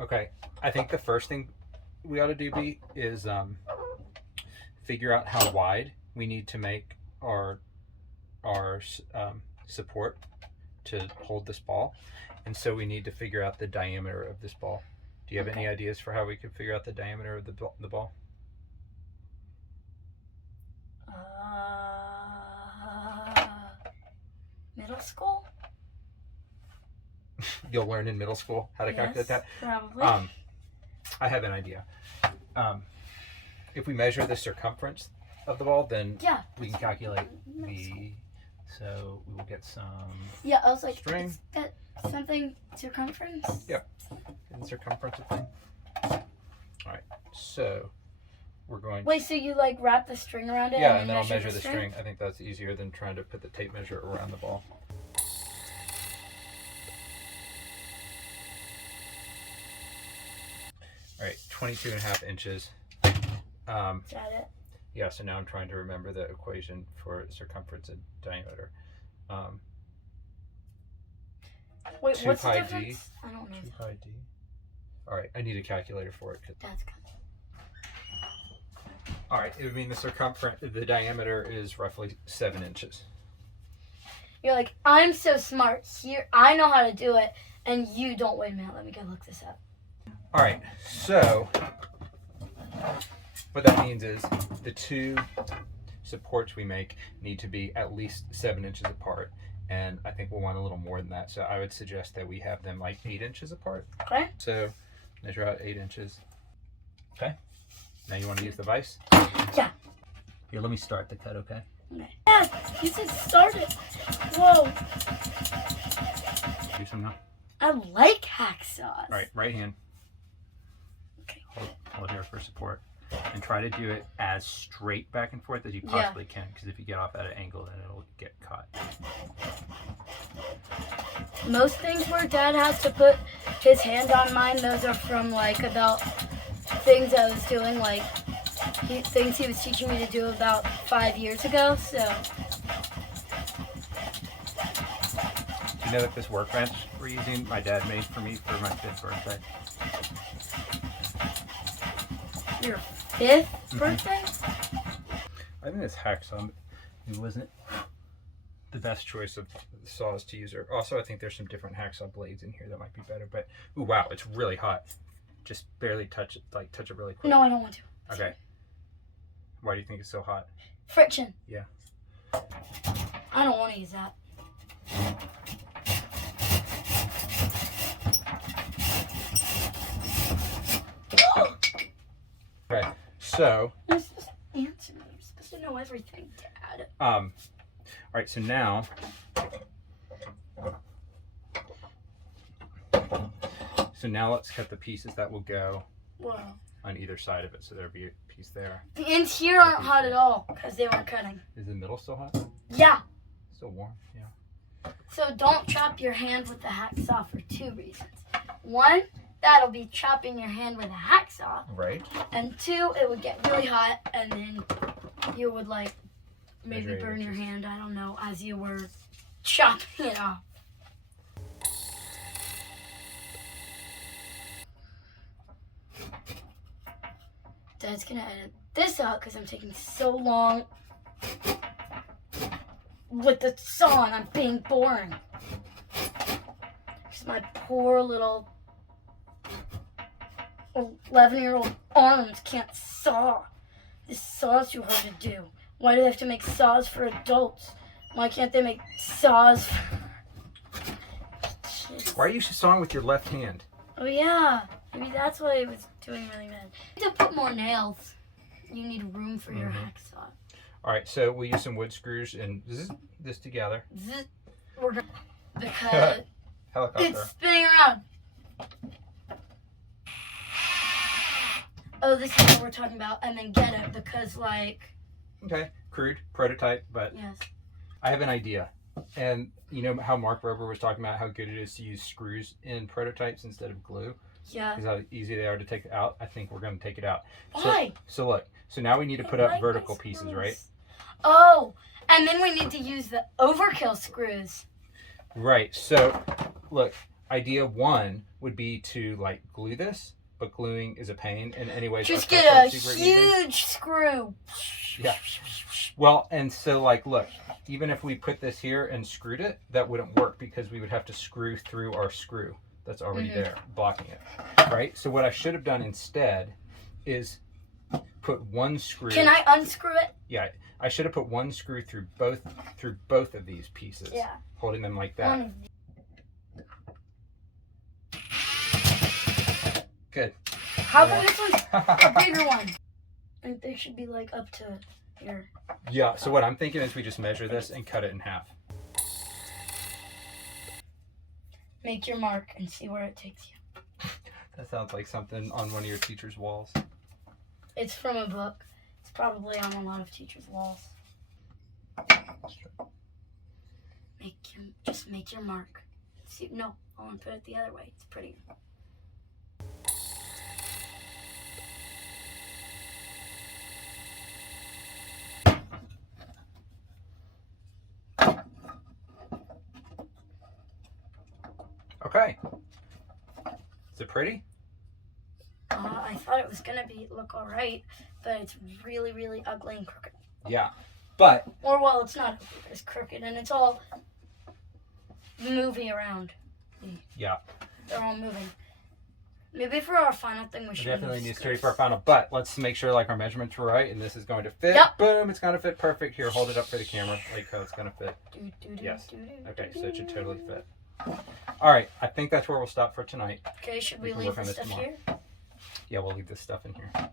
Okay, I think the first thing we ought to do, B, is figure out how wide we need to make our support to hold this ball, and so we need to figure out the diameter of this ball. Do you have any ideas for how we could figure out the diameter of the ball? Middle school? You'll learn in middle school how to calculate that? Probably. I have an idea. If we measure the circumference of the ball, then we can calculate the. So we will get some. Yeah, I was like, string. Is that something circumference? Yeah, the circumference of thing. All right, so we're going. Wait, so you like wrap the string around it? Yeah, and then I'll measure the string. I think that's easier than trying to put the tape measure around the ball. All right, 22.5 inches. Is that it? Yeah, so now I'm trying to remember the equation for circumference and diameter. Wait, 2 what's the pi difference? d. I don't know. 2 pi d. All right, I need a calculator for it. That's good. All right, it would mean the circumference, the diameter is roughly 7 inches. You're like, I'm so smart. Here, I know how to do it, and you don't. Wait a minute, let me go look this up. All right, so what that means is the two supports we make need to be at least 7 inches apart, and I think we'll want a little more than that. So I would suggest that we have them like 8 inches apart. Okay. So measure out 8 inches. Okay. Now you want to use the vise? Yeah. Here, let me start the cut, okay? Okay. Yeah, you said start it. Whoa. Do some now. I like hacksaws. All right, right hand. Okay. Hold here for support. And try to do it as straight back and forth as you possibly can, because if you get off at an angle, then it'll get caught. Most things where Dad has to put his hand on mine, those are from like about things I was doing, like things he was teaching me to do about 5 years ago. So You know that this workbench we're using, my dad made for me for my 5th birthday. your 5th birthday? I think this hacksaw, it wasn't the best choice of saws to use. Also, I think there's some different hacksaw blades in here that might be better. But ooh, wow, it's really hot. Just barely touch it, touch it really quick. No, I don't want to. Okay. Why do you think it's so hot? Friction. Yeah. I don't want to use that. Okay, so You're supposed to answer me. You're supposed to know everything, Dad. all right, so now let's cut the pieces that will go Whoa. on either side of it. So there'll be a piece there. The ends here aren't hot at all because they weren't cutting. Is the middle still hot? Yeah. Still warm, yeah. So don't chop your hand with the hacksaw for 2 reasons. 1, that'll be chopping your hand with a hacksaw. Right. And 2, it would get really hot and then you would like maybe Measure 8 burn your inches. hand, I don't know, as you were chopping it off. Dad's gonna edit this out because I'm taking so long with the saw and I'm being boring. Because my poor little 11-year-old arms can't saw. This saw's too hard to do. Why do they have to make saws for adults? Why can't they make saws for... Why are you sawing with your left hand? Oh yeah, maybe that's why it was doing really bad. You need to put more nails. You need room for your hacksaw. All right, so we'll use some wood screws and zzz, this together. Zzz, we're gonna, because Helicopter. it's spinning around. Oh, this is what we're talking about, and then get it because like. Okay, crude prototype, but Yes. I have an idea. And you know how Mark Rober was talking about how good it is to use screws in prototypes instead of glue? Yeah. Because how easy they are to take out. I think we're going to take it out. Why? So look, so now we need to put up vertical pieces, right? Oh, and then we need to use the overkill screws. Right, so look, idea one would be to like glue this, but gluing is a pain. And anyways, Just our get a custom secret using- huge screw. Yeah. Well, and so like, look, even if we put this here and screwed it, that wouldn't work because we would have to screw through our screw that's already there, blocking it, right? So what I should have done instead is put one screw. Can I unscrew it? Yeah, I should have put one screw through both of these pieces. Yeah. Holding them like that. Good. How come this one's a bigger one? I think they should be like up to here. Yeah, so what I'm thinking is we just measure this and cut it in half. Make your mark and see where it takes you. That sounds like something on one of your teacher's walls. It's from a book. It's probably on a lot of teachers' walls. Just make your mark. See, no, I want to put it the other way. It's pretty. Okay. Is it pretty? I thought it was gonna look all right, but it's really, really ugly and crooked. Yeah, but Or well, it's not ugly, but it's crooked, and it's all moving around. yeah, They're all moving. Maybe for our final thing, we we should definitely use need sturdy screws. for our final. But let's make sure like our measurements were right, and this is going to fit. Yep. Boom! It's going to fit perfect. Here, hold it up for the camera, like how it's going to fit. Do, do, do, Yes. do, do, Okay, do, so it should do. totally fit. All right, I think that's where we'll stop for tonight. Okay, should We we can leave work on this this stuff tomorrow. here? Yeah, we'll leave this stuff in here.